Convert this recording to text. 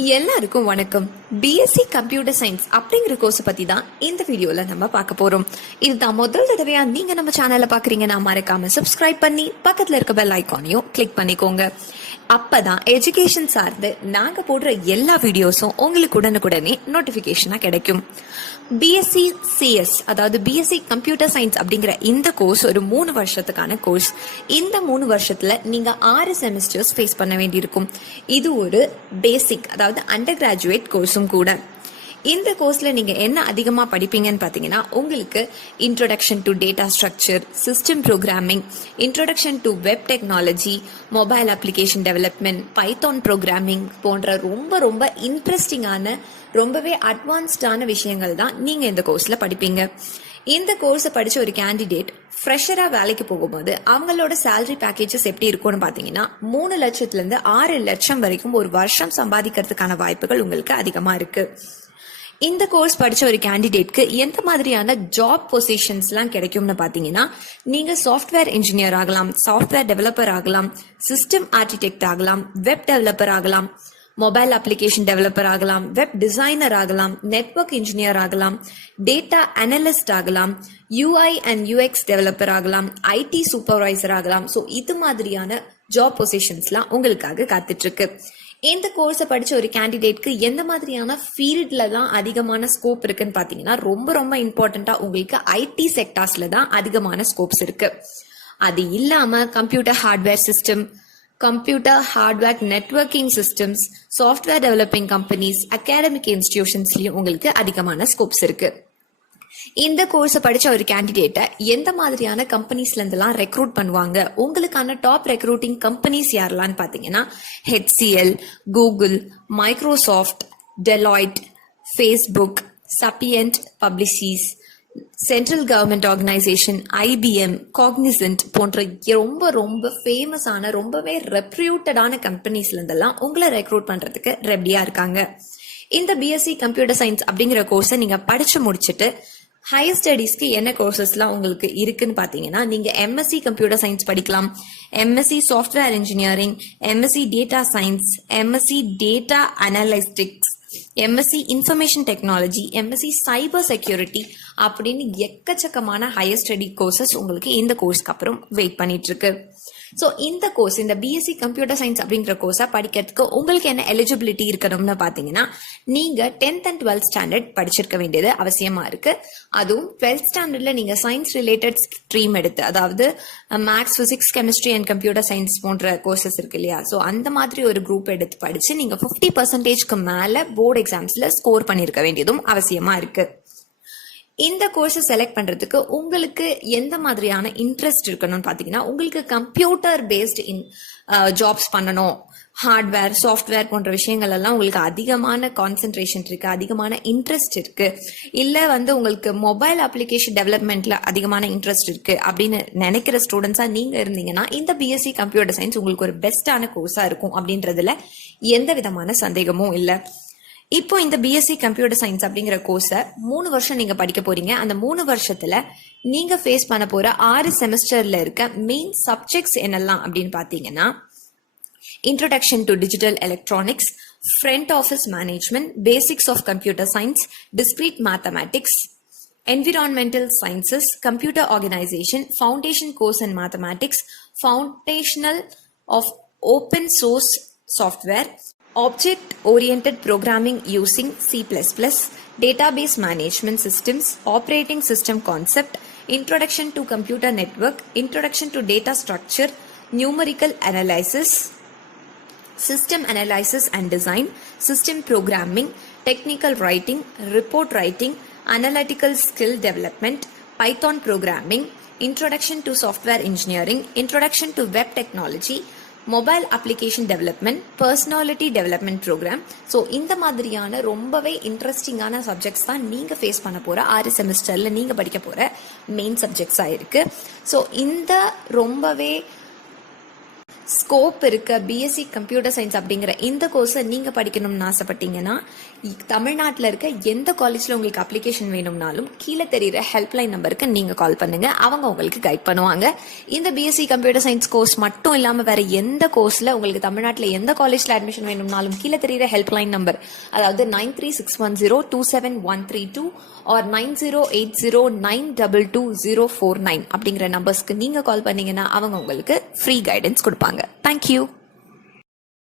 எல்லாருக்கும் வணக்கம். BSc computer science அப்படிங்கிற கோர்ஸ் பத்தி தான் இந்த வீடியோல நம்ம பார்க்க போறோம். இதுதான் முதல் தடவையா நீங்க நம்ம சேனலை பாக்குறீங்கன்னா மறக்காம சப்ஸ்கிரைப் பண்ணி பக்கத்துல இருக்க பெல் ஐக்கானையும் கிளிக் பண்ணிக்கோங்க. அப்பதான் எஜுகேஷன் சார்ந்து நாங்க போடுற எல்லா வீடியோஸும் உங்களுக்கு உடனுக்குடனே நோட்டிபிகேஷனா கிடைக்கும். பிஎஸ்சி சிஎஸ் அதாவது பிஎஸ்சி கம்ப்யூட்டர் சயின்ஸ் அப்படிங்கிற இந்த கோர்ஸ் ஒரு 3 வருஷத்துக்கான கோர்ஸ். இந்த 3 வருஷத்துல நீங்க 6 செமஸ்டர்ஸ் ஃபேஸ் பண்ண வேண்டியிருக்கும். இது ஒரு பேசிக் அதாவது அண்டர் கிராஜுவேட் கோர்ஸும் கூட. இந்த கோர்ஸ்ல நீங்க என்ன அதிகமா படிப்பீங்கன்னு பாத்தீங்கன்னா, உங்களுக்கு introduction to data structure, system programming, introduction to web technology, mobile application development, Python programming போன்ற ரொம்ப ரொம்ப இன்ட்ரெஸ்டிங்கான ரொம்பவே அட்வான்ஸ்டான விஷயங்கள் தான் நீங்க இந்த கோர்ஸ்ல படிப்பீங்க. இந்த கோர்ஸை படிச்ச ஒரு கேண்டிடேட் ஃப்ரெஷரா வேலைக்கு போகும்போது அவங்களோட சேலரி பேக்கேஜஸ் எப்படி இருக்கும்னு பாத்தீங்கன்னா, 3 லட்சத்துல இருந்து 6 லட்சம் வரைக்கும் ஒரு வருஷம் சம்பாதிக்கிறதுக்கான வாய்ப்புகள் உங்களுக்கு அதிகமா இருக்கு. இந்த கோர்ஸ் படிச்ச ஒரு கேண்டிடேட்க்கு எந்த மாதிரியான ஜாப் பொசிஷன்ஸ் எல்லாம் கிடைக்கும்னு பாத்தீங்கன்னா, நீங்க சாஃப்ட்வேர் இன்ஜினியர் ஆகலாம், சாஃப்ட்வேர் டெவலப்பர் ஆகலாம், சிஸ்டம் ஆர்கிடெக்ட் ஆகலாம், வெப் டெவலப்பர் ஆகலாம், மொபைல் அப்ளிகேஷன் டெவலப்பர் ஆகலாம், வெப் டிசைனர் ஆகலாம், நெட்வொர்க் இன்ஜினியர் ஆகலாம், டேட்டா அனலிஸ்ட் ஆகலாம், யூஐ அண்ட் யூஎக்ஸ் டெவலப்பர் ஆகலாம், ஐடி சூப்பர்வைசர் ஆகலாம். ஸோ இது மாதிரியான ஜாப் பொசிஷன்ஸ்லாம் உங்களுக்காக காத்துட்டு இருக்கு. இந்த கோர்ஸை படிச்ச ஒரு கேண்டிடேட்க்கு எந்த மாதிரியான ஃபீல்ட்ல தான் அதிகமான ஸ்கோப் இருக்குன்னு பாத்தீங்கன்னா, ரொம்ப ரொம்ப இம்பார்ட்டண்டா உங்களுக்கு ஐடி செக்டார்ஸ்ல தான் அதிகமான ஸ்கோப்ஸ் இருக்கு. அது இல்லாம computer hardware system, computer hardware networking systems, software developing companies, academic இன்ஸ்டிடியூஷன்ஸ்லயும் உங்களுக்கு அதிகமான ஸ்கோப்ஸ் இருக்கு. இந்த கோர்ஸை படிச்ச ஒரு கேண்டிடேட்டை எந்த மாதிரியான கம்பெனிஸ்ல இருந்தெல்லாம் ரெக்ரூட் பண்ணுவாங்க, உங்களுக்கான டாப் ரெக்ரூட்டிங் கம்பெனிஸ் யாரெல்லாம் பாத்தீங்கன்னா, HCL, Google, Microsoft, Deloitte, Facebook, Sapient Publicis, central government organisation, IBM, Cognizant போன்ற ரொம்ப ரொம்ப ஃபேமஸான ரொம்பவே ரெப்யூட்டடான கம்பெனிஸ்ல இருந்தெல்லாம் உங்களை ரெக்ரூட் பண்றதுக்கு ரெடியா இருக்காங்க. இந்த பிஎஸ்சி கம்ப்யூட்டர் சயின்ஸ் அப்படிங்கிற கோர்ஸை நீங்க படிச்சு முடிச்சுட்டு ஹையர் ஸ்டடீஸ்க்கு என்ன கோர்சஸ்லாம் உங்களுக்கு இருக்குன்னு பாத்தீங்கன்னா, நீங்க எம்எஸ்சி கம்ப்யூட்டர் சயின்ஸ் படிக்கலாம், MSc software engineering, MSc data science, MSc data analytics, MSc information technology, MSc cyber security அப்படின்னு எக்கச்சக்கமான ஹையர் ஸ்டடி கோர்சஸ் உங்களுக்கு இந்த கோர்ஸ்க்கு அப்புறம் வெயிட் பண்ணிட்டு இருக்கு. ஸோ இந்த கோர்ஸ், இந்த பிஎஸ்சி கம்ப்யூட்டர் சயின்ஸ் அப்படிங்கிற கோர்ஸை படிக்கிறதுக்கு உங்களுக்கு என்ன எலிஜிபிலிட்டி இருக்கணும்னு பார்த்தீங்கன்னா, நீங்க 10th and 12th ஸ்டாண்டர்ட் படிச்சிருக்க வேண்டியது அவசியமா இருக்கு. அதுவும் 12th ஸ்டாண்டர்ட்ல நீங்க சயின்ஸ் ரிலேட்டட் ஸ்ட்ரீம் எடுத்து, அதாவது maths, physics, chemistry and computer science போன்ற கோர்சஸ் இருக்கு இல்லையா, ஸோ அந்த மாதிரி ஒரு குரூப் எடுத்து படிச்சு நீங்க 50% மேல போர்டு எக்ஸாம்ஸ்ல ஸ்கோர் பண்ணிருக்க வேண்டியதும் அவசியமா இருக்கு. இந்த கோர்ஸை செலக்ட் பண்றதுக்கு உங்களுக்கு எந்த மாதிரியான இன்ட்ரெஸ்ட் இருக்கணும்னு பாத்தீங்கன்னா, உங்களுக்கு கம்ப்யூட்டர் பேஸ்ட் ஜாப்ஸ் பண்ணணும், ஹார்ட்வேர் சாஃப்ட்வேர் போன்ற விஷயங்கள் எல்லாம் உங்களுக்கு அதிகமான கான்சென்ட்ரேஷன் இருக்கு, அதிகமான இன்ட்ரெஸ்ட் இருக்கு, இல்ல உங்களுக்கு மொபைல் அப்ளிகேஷன் டெவலப்மெண்ட்ல அதிகமான இன்ட்ரெஸ்ட் இருக்கு அப்படின்னு நினைக்கிற ஸ்டூடெண்ட்ஸா நீங்க இருந்தீங்கன்னா, இந்த பிஎஸ்சி கம்ப்யூட்டர் சயின்ஸ் உங்களுக்கு ஒரு பெஸ்டான கோர்ஸா இருக்கும் அப்படின்றதுல எந்த விதமான சந்தேகமும் இல்லை. இப்போ இந்த பிஎஸ்சி கம்ப்யூட்டர் சயின்ஸ் அப்படிங்கிற கோர்ஸை 3 வருஷம் நீங்க படிக்க போறீங்க. அந்த 3 வருஷத்துல நீங்க ஃபேஸ் பண்ண போற 6 செமஸ்டர்ல இருக்க மெயின் சப்ஜெக்ட்ஸ் என்னெல்லாம் அப்படின்னு பாத்தீங்கன்னா, introduction to digital electronics, front office management, basics of computer science, discrete mathematics, environmental sciences, computer organization, foundation course in mathematics, foundational of open source software, object-oriented programming using C++, database management systems, operating system concept, introduction to computer network, introduction to data structure, numerical analysis, system analysis and design, system programming, technical writing, report writing, analytical skill development, Python programming, introduction to software engineering, introduction to web technology, mobile application development, personality development program. So இந்த மாதிரியான ரொம்பவே இன்ட்ரெஸ்டிங்கான subjects தான் நீங்கள் face பண்ண போகிற 6 செமஸ்டரில் நீங்கள் படிக்க போகிற மெயின் சப்ஜெக்ட்ஸாக இருக்குது. ஸோ இந்த ரொம்பவே ஸ்கோப் இருக்க பிஎஸ்சி கம்ப்யூட்டர் சயின்ஸ் அப்படிங்கிற இந்த கோர்ஸை நீங்கள் படிக்கணும்னு ஆசைப்பட்டீங்கன்னா தமிழ்நாட்டில் இருக்க எந்த காலேஜில் உங்களுக்கு அப்ளிகேஷன் வேணும்னாலும் கீழே தெரியுற ஹெல்ப்லைன் நம்பருக்கு நீங்கள் கால் பண்ணுங்க, அவங்க உங்களுக்கு கைட் பண்ணுவாங்க. இந்த பிஎஸ்சி கம்ப்யூட்டர் சயின்ஸ் கோர்ஸ் மட்டும் இல்லாமல் வேற எந்த கோர்ஸில் உங்களுக்கு தமிழ்நாட்டில் எந்த காலேஜில் அட்மிஷன் வேணும்னாலும் கீழே தெரியுற ஹெல்ப்லைன் நம்பர், அதாவது 9361027132 ஆர் 9080922049 அப்படிங்கிற நம்பர்ஸ்க்கு நீங்கள் கால் பண்ணீங்கன்னா அவங்க உங்களுக்கு ஃப்ரீ கைடன்ஸ் கொடுப்பாங்க. தேங்க்யூ.